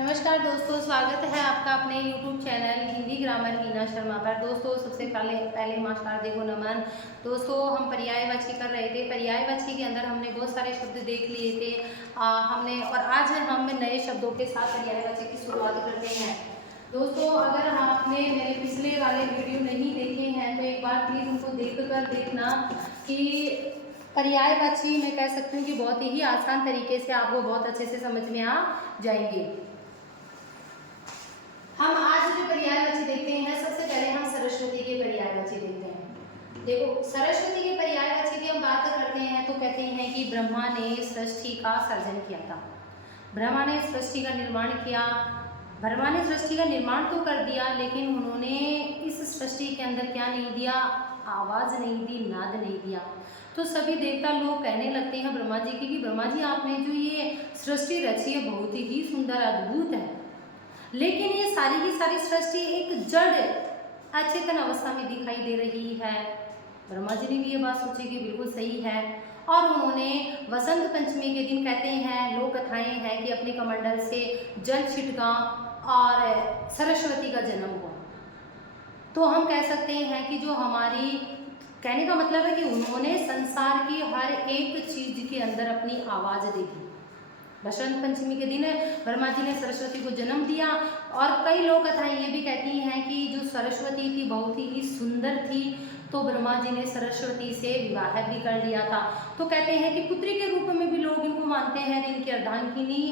नमस्कार दोस्तों, स्वागत है आपका अपने YouTube channel Hindi grammar Meena Sharma पर। दोस्तों सबसे पहले नमस्कार देखो नमन। दोस्तों हम पर्यायवाची कर रहे थे। पर्यायवाची के अंदर हमने बहुत सारे शब्द देख लिए थे हमने, और आज हम नए शब्दों के साथ पर्यायवाची की शुरुआत करते हैं। दोस्तों अगर आपने मेरे पिछले वाले वीडियो नहीं देखे हैं तो एक बार प्लीज़ उनको देखना कि पर्यायवाची मैं कह सकती हूँ कि बहुत ही आसान तरीके से आपको बहुत अच्छे से समझ में आ जाएंगे। हम आज जो पर्यायवाची देखते हैं, सबसे पहले हम सरस्वती के पर्यायवाची देखते हैं। देखो सरस्वती के पर्यायवाची की हम बात करते हैं तो कहते हैं कि ब्रह्मा ने सृष्टि का सर्जन किया था। ब्रह्मा ने सृष्टि का निर्माण किया। ब्रह्मा ने सृष्टि का निर्माण तो कर दिया, लेकिन उन्होंने इस सृष्टि के अंदर क्या नहीं दिया? आवाज़ नहीं दी, नाद नहीं दिया। तो सभी देवता लोग कहने लगते हैं ब्रह्मा जी की कि ब्रह्मा जी आपने जो ये सृष्टि रची है बहुत ही सुंदर अद्भुत है, लेकिन ये सारी की सारी सृष्टि एक जड़ अचेतन अवस्था में दिखाई दे रही है। ब्रह्मा जी ने भी ये बात सोची कि बिल्कुल सही है, और उन्होंने वसंत पंचमी के दिन कहते हैं, लोक कथाएं हैं कि अपने कमंडल से जल छिटका और सरस्वती का जन्म हुआ। तो हम कह सकते हैं कि जो हमारी कहने का मतलब है कि उन्होंने संसार की हर एक चीज के अंदर अपनी आवाज दी थी। बसंत पंचमी के दिन ब्रह्मा जी ने सरस्वती को जन्म दिया, और कई लोक कथाएं ये भी कहती हैं कि जो सरस्वती थी बहुत ही सुंदर थी, तो ब्रह्मा जी ने सरस्वती से विवाह भी कर लिया था। तो कहते हैं कि पुत्री के रूप में भी लोग इनको मानते हैं, इनकी अर्धांगिनी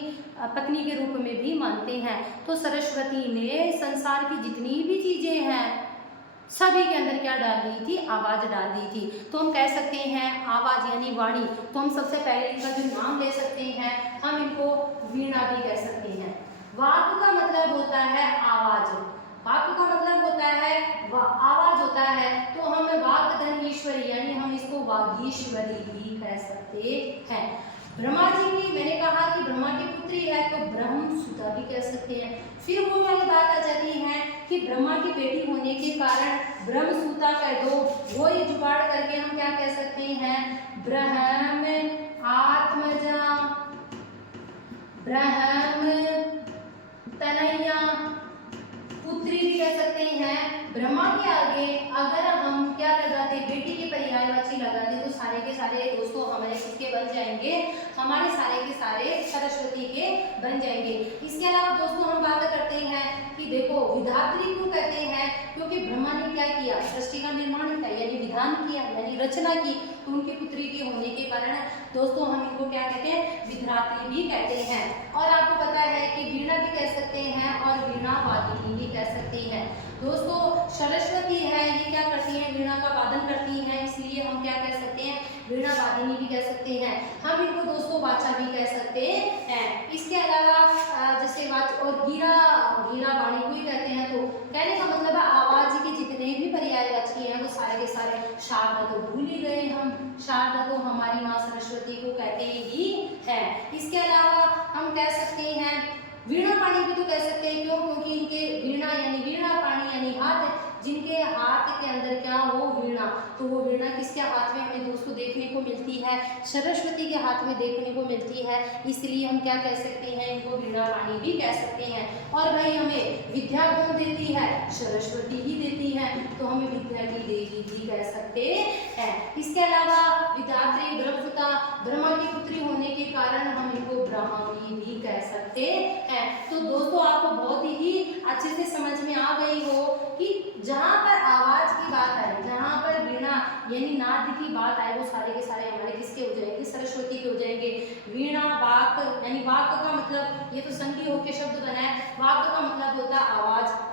पत्नी के रूप में भी मानते हैं। तो सरस्वती ने संसार की जितनी भी चीजें हैं सभी के अंदर क्या डाल दी थी? आवाज डाल दी थी। तो हम कह सकते हैं आवाज यानी वाणी। तो हम सबसे पहले इनका जो नाम ले सकते हैं, हम इनको वीणा भी कह सकते हैं। वाक का मतलब होता है आवाज, वाक का मतलब होता है आवाज होता है। तो हम वाक धन ईश्वरी यानी हम इसको वागीश्वरी भी कह सकते हैं। ब्रह्मा जी की मैंने कहा कि ब्रह्मा की पुत्री है तो ब्रह्म सुता भी कह सकते हैं। फिर वो वाली बात आ जाती है कि ब्रह्मा की बेटी होने के कारण ब्रह्म सूता कह दो, वो ये जुगाड़ करके हम क्या कह सकते हैं? ब्रह्म आत्मजा, ब्रह्म तनया पुत्री भी कह सकते हैं। ब्रह्मा के आगे अगर हम क्या लगाते? बेटी के पर्यायवाची लगाते तो सारे के सारे दोस्तों हमारे किसके बन जाएंगे? हमारे सारे के सारे सरस्वती के बन जाएंगे। इसके अलावा दोस्तों हम बात करते हैं कि देखो विधात्री क्यों कहते हैं? क्योंकि ब्रह्मा ने क्या किया? सृष्टि का निर्माण किया यानी विधान किया यानी रचना की, तो उनकी पुत्री के होने के कारण दोस्तों हम इनको क्या कहते हैं? विधात्री भी कहते हैं। और आपको पता है कि वीणा भी कह सकते हैं और वीणा वादिनी भी कह सकते हैं। दोस्तों सरस्वती है ये क्या करती हैं? वीणा का वादन करती हैं, इसलिए हम क्या कह सकते हैं? वीणा वादिनी भी कह सकते हैं। हम इनको दोस्तों वाचा भी कह सकते हैं। इसके अलावा जैसे और वीणा वाणी को ही कहते हैं। तो कहने का मतलब है आवाज के जितने भी पर्यायवाची हैं वो सारे के सारे, शारदा तो भूल ही गए हम, शारदा तो हमारी माँ सरस्वती को कहते ही है। इसके अलावा हम कह सकते हैं वीणा पाणी भी तो कह सकते हैं। क्यों? क्योंकि इनके वीणा यानी वीणा पाणी यानी हाथ, जिनके हाथ के अंदर क्या हो? वीणा। तो वो वीणा किसके हाथ में हमें दोस्तों देखने को मिलती है? सरस्वती के हाथ में देखने को मिलती है, इसलिए हम क्या कह सकते हैं? इनको वीणा वाणी भी कह सकते हैं। और भाई हमें विद्या कौन देती है? सरस्वती ही देती है, तो हमें विद्या की देवी भी कह सकते हैं। इसके अलावा विधात्री ब्रह्मसुता, ब्रह्मा की पुत्री होने के कारण हम इनको ब्रह्मावी भी कह सकते हैं। तो दोस्तों आपको बहुत ही अच्छे से समझ में आ गई हो कि जहाँ पर आवाज की बात आए, जहाँ पर वीणा यानी नाद की बात आए, वो सारे के सारे हमारे किसके हो जाएंगे? सरस्वती के हो जाएंगे। वीणा वाक यानी वाक का मतलब ये तो संधि होके शब्द बना है। वाक का मतलब होता है आवाज।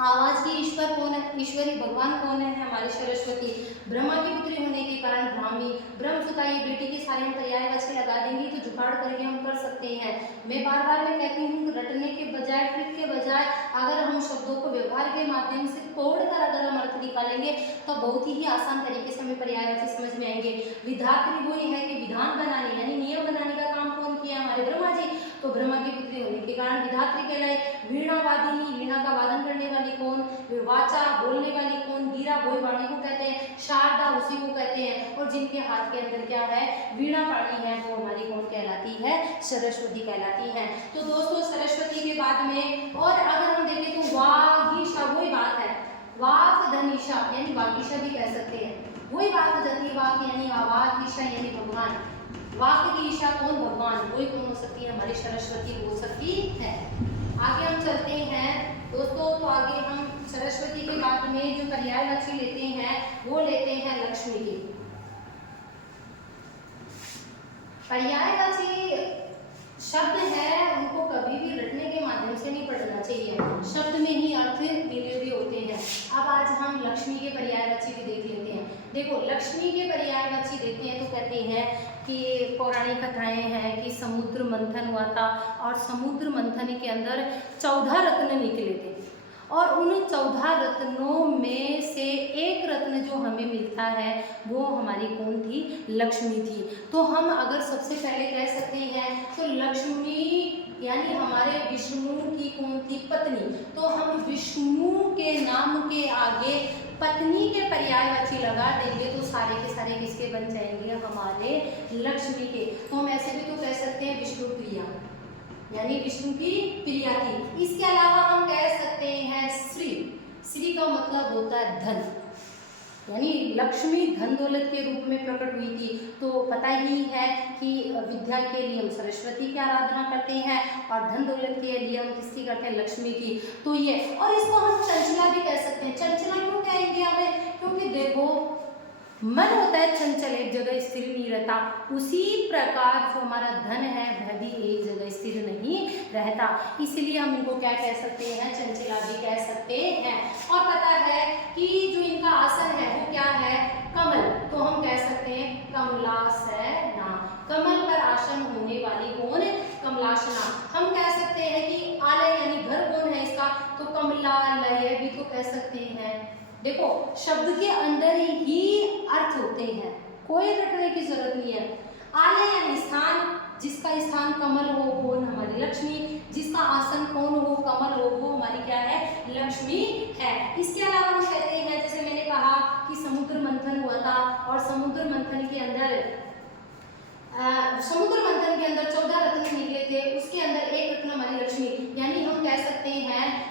आवाज की ईश्वर कौन है? ईश्वरी भगवान कौन है? हमारी सरस्वती। ब्रह्मा की पुत्री होने के कारण ब्राह्मी, ब्रह्मसुता, ये बेटी के सारे हम पर्यायवाची लगा देंगे तो जुगाड़ करके हम कर सकते हैं। मैं बार बार मैं कहती हूँ रटने के बजाय, ट्रिक के बजाय अगर हम शब्दों को व्यवहार के माध्यम से तोड़कर अगर हम अर्थ निकालेंगे तो बहुत ही आसान तरीके से हमें पर्यायवाची समझ में आएंगे। विधात्री वही है कि विधान बनाने यानी नियम बनाने का काम कौन किया? हमारे ब्रह्मा जी। तो ब्रह्मा की पुत्री सरस्वती होने के कारण विधात्री कहलाई। वीणा वादिनी, वीणा का वादन करने वाली कौन, वाचा बोलने वाली कौन, वीरा वही वाणी को कहते हैं, शारदा उसी को कहते हैं, और जिनके हाथ के अंदर क्या है, वीणा पाणी है, वो हमारी कौन कहलाती है, सरस्वती कहलाती है। तो दोस्तों सरस्वती के बाद में और अगर हम देखें तो वागीशा, वही बात है, वाक धनीशा यानी वागीशा भी कह सकते हैं, वही बात हो जाती है, वाक यानी आवाज, ईशा यानी भगवान, वाक की ईशा कौन, भगवान, वही कौन हो सकती है, हमारी सरस्वती हो सकती है। आगे हम चलते हैं दोस्तों, तो आगे हम सरस्वती के बाद में जो पर्यायवाची लेते हैं वो लेते हैं लक्ष्मी की। पर्यायवाची शब्द है, उनको कभी भी रटने के माध्यम से नहीं पढ़ना चाहिए, शब्द में ही अर्थ मिले हुए होते हैं। अब आज हम लक्ष्मी के पर्यायवाची भी देख लेते हैं। देखो लक्ष्मी के पर्यायवाची देखते हैं तो कहते हैं कि पौराणिक कथाएं हैं कि समुद्र मंथन हुआ था और समुद्र मंथन के अंदर 14 रत्न निकले थे, और उन 14 रत्नों में से एक रत्न जो हमें मिलता है वो हमारी कौन थी, लक्ष्मी थी। तो हम अगर सबसे पहले कह सकते हैं तो लक्ष्मी यानी हमारे विष्णु की कौन थी, पत्नी। तो हम विष्णु के नाम के आगे पत्नी के पर्यायवाची लगा देंगे तो सारे के सारे किसके बन जाएंगे, हमारे लक्ष्मी के। तो हम ऐसे भी तो कह सकते हैं विष्णु प्रिया यानी विष्णु की प्रिया थी। इसके अलावा हम कह सकते हैं श्री, श्री का मतलब होता है धन, यानी लक्ष्मी धन दौलत के रूप में प्रकट हुई थी। तो पता ही है कि विद्या के लिए हम सरस्वती की आराधना करते हैं और धन दौलत के लिए हम किसकी करते हैं, लक्ष्मी की। तो ये, और इसको हम चंचला भी कह सकते हैं। चंचला क्यों कहेंगे हमें, क्योंकि देखो मन होता है चंचल, एक जगह स्थिर नहीं रहता, उसी प्रकार जो हमारा धन है वह भी एक जगह स्थिर नहीं रहता, इसलिए हम इनको क्या कह सकते हैं, चंचला भी कह सकते हैं। और पता है कि जो इनका आसन है वो क्या है, कमल, तो हम कह सकते हैं कमलासना, कमल पर आसन होने वाली कौन, कमलासना। हम कह सकते हैं कि आलय यानी घर कौन है इसका, तो कमलालय भी तो कह सकते हैं। देखो शब्द के अंदर ही अर्थ होते हैं, कोई रटने की जरूरत नहीं है। आलय यानी स्थान, जिसका स्थान कमल हो वो हमारी लक्ष्मी, जिसका आसन कौन हो, कमल हो, वो हमारी क्या है, लक्ष्मी है। इसके अलावा हम कहते हैं, जैसे मैंने कहा कि समुद्र मंथन हुआ था और समुद्र मंथन के अंदर 14 रत्न निकले थे, उसके अंदर एक रत्न हमारी लक्ष्मी, यानी हम कह सकते हैं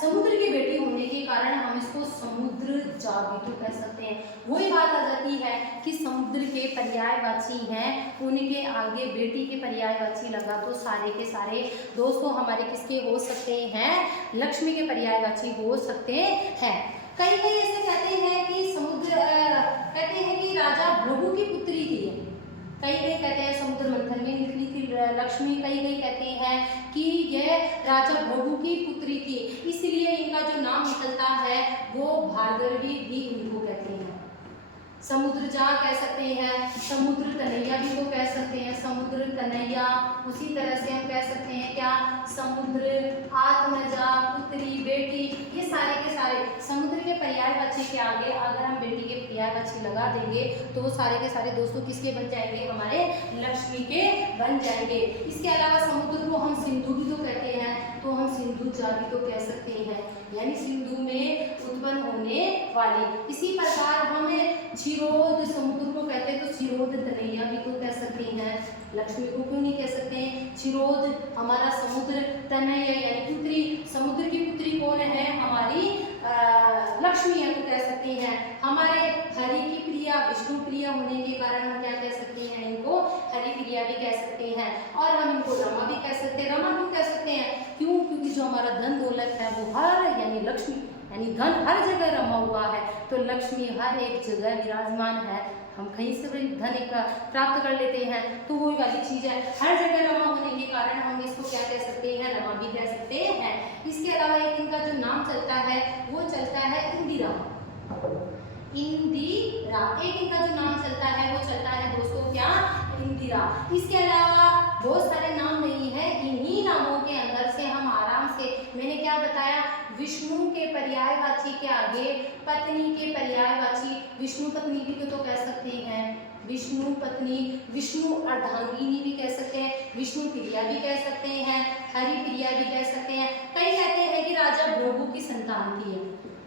समुद्र की बेटी होने के कारण हम इसको समुद्र जा भी तो कह सकते हैं। वही बात आ जाती है कि समुद्र के पर्यायवाची हैं, उनके आगे बेटी के पर्यायवाची लगा तो सारे के सारे दोस्तों हमारे किसके हो सकते हैं, लक्ष्मी के पर्यायवाची हो सकते हैं। कई ऐसे कहते हैं कि समुद्र कहते हैं कि राजा भृगु की पुत्री थी, कई कहते हैं समुद्र मंथन में निकली थी लक्ष्मी, कई कहते हैं कि यह राजा भृगु की पुत्री थी, इसलिए इनका जो नाम निकलता है वो भार्गवी भी इनको कहते हैं। समुद्र जा कह सकते हैं, समुद्र तनैया भी तो कह सकते हैं, समुद्र तनैया। उसी तरह से हम कह सकते हैं क्या, समुद्र, आत्मजा, पुत्री, बेटी, ये सारे के सारे समुद्र के पर्यायवाची के आगे अगर हम बेटी के पर्यायवाची लगा देंगे तो सारे के सारे दोस्तों किसके बन जाएंगे, हमारे लक्ष्मी के बन जाएंगे। इसके अलावा समुद्र को हम सिंधु भी तो कहते हैं, तो हम सिंधु जा भी तो कह सकते हैं, यानी सिंधु में उत्पन्न होने वाली। इसी प्रकार हम क्षीरोद समुद्र को कहते हैं तो क्षीरोद तनैया भी तो कह सकते हैं, लक्ष्मी को क्यों नहीं कह सकते हैं, क्षीरोद हमारा समुद्र, तनैया यानी पुत्री, समुद्र की पुत्री कौन है, हमारी लक्ष्मी है तो कह सकते हैं। हमारे हरि की प्रिया, विष्णु प्रिया होने के कारण हम क्या कह सकते हैं, इनको हरि प्रिया भी कह सकते हैं। और हम इनको रमा भी कह सकते हैं। रमा क्यों कह सकते हैं, क्यों, क्योंकि जो हमारा धन दौलत है वो हर यानी लक्ष्मी यानी धन हर जगह रमा हुआ है, तो लक्ष्मी हर एक जगह विराजमान है। हम कहीं से भी धन एक प्राप्त कर लेते हैं तो वही वाली चीज़ है, हर जगह रमा होने के कारण हम इसको क्या कह सकते हैं, रमा भी कह सकते हैं। इसके अलावा एक इनका जो नाम चलता है वो चलता है इंदिरा, इंदिरा एक इनका जो नाम चलता है वो चलता है दोस्तों क्या, इंदिरा। इसके अलावा बहुत सारे नाम नहीं है, इन्हीं नामों के अंदर से हम आराम से, मैंने क्या बताया, विष्णु के पर्यायवाची के आगे पत्नी के पर्यायवाची विष्णु पत्नी भी तो कह सकते हैं, विष्णु पत्नी, विष्णु अर्धांगिनी भी कह सकते हैं, विष्णु प्रिया भी कह सकते हैं, हरि प्रिया भी कह सकते हैं। कई कहते हैं कि राजा भृगु की संतान थी,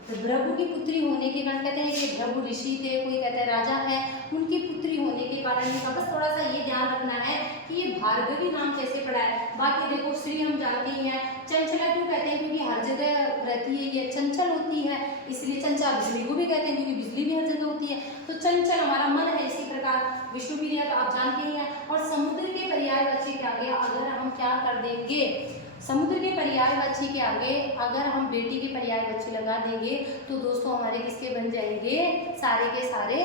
तो भृगु की पुत्री होने के कारण कहते हैं कि भृगु ऋषि थे, कोई कहते हैं राजा है, उनकी पुत्री होने के कारण इनका बस थोड़ा सा ये ध्यान रखना है कि ये भार्गवी नाम कैसे पड़ा है। बाकी देखो श्री हम जानते ही हैं, चंचला क्यों कहते हैं, क्योंकि हर जगह रहती है, ये चंचल होती है, इसलिए चंचल। बिजली को भी कहते हैं क्योंकि बिजली भी हर जगह होती है, तो चंचल हमारा मन है। इसी प्रकार विष्णु प्रिया तो आप जानते ही हैं। और समुद्र के पर्यायवाची के आगे अगर हम क्या कर देंगे, समुद्र के पर्यायवाची के आगे अगर हम बेटी के पर्यायवाची लगा देंगे तो दोस्तों हमारे किसके बन जाएंगे, सारे के सारे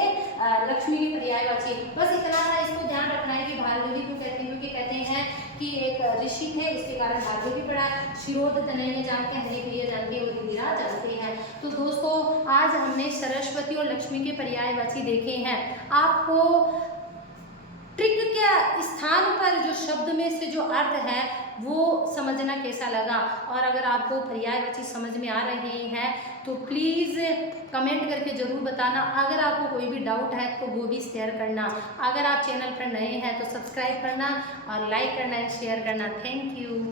लक्ष्मी के पर्यायवाची। बस इतना सा इसको ध्यान रखना है कि भार्गवी को कहते हैं क्योंकि कहते हैं कि एक ऋषि थे, इसके कारण भार्गवी पड़ा। शिरोध तनय जानते हैं, हरिप्रिया जानते हैं, उदिरा जानते हैं। तो दोस्तों आज हमने सरस्वती और लक्ष्मी के पर्यायवाची देखे हैं। आपको ट्रिक के स्थान पर जो शब्द में से जो अर्थ है वो समझना कैसा लगा, और अगर आपको पर्यायवाची समझ में आ रहे हैं तो प्लीज़ कमेंट करके ज़रूर बताना। अगर आपको कोई भी डाउट है तो वो भी शेयर करना। अगर आप चैनल पर नए हैं तो सब्सक्राइब करना और लाइक करना एंड शेयर करना। Thank you.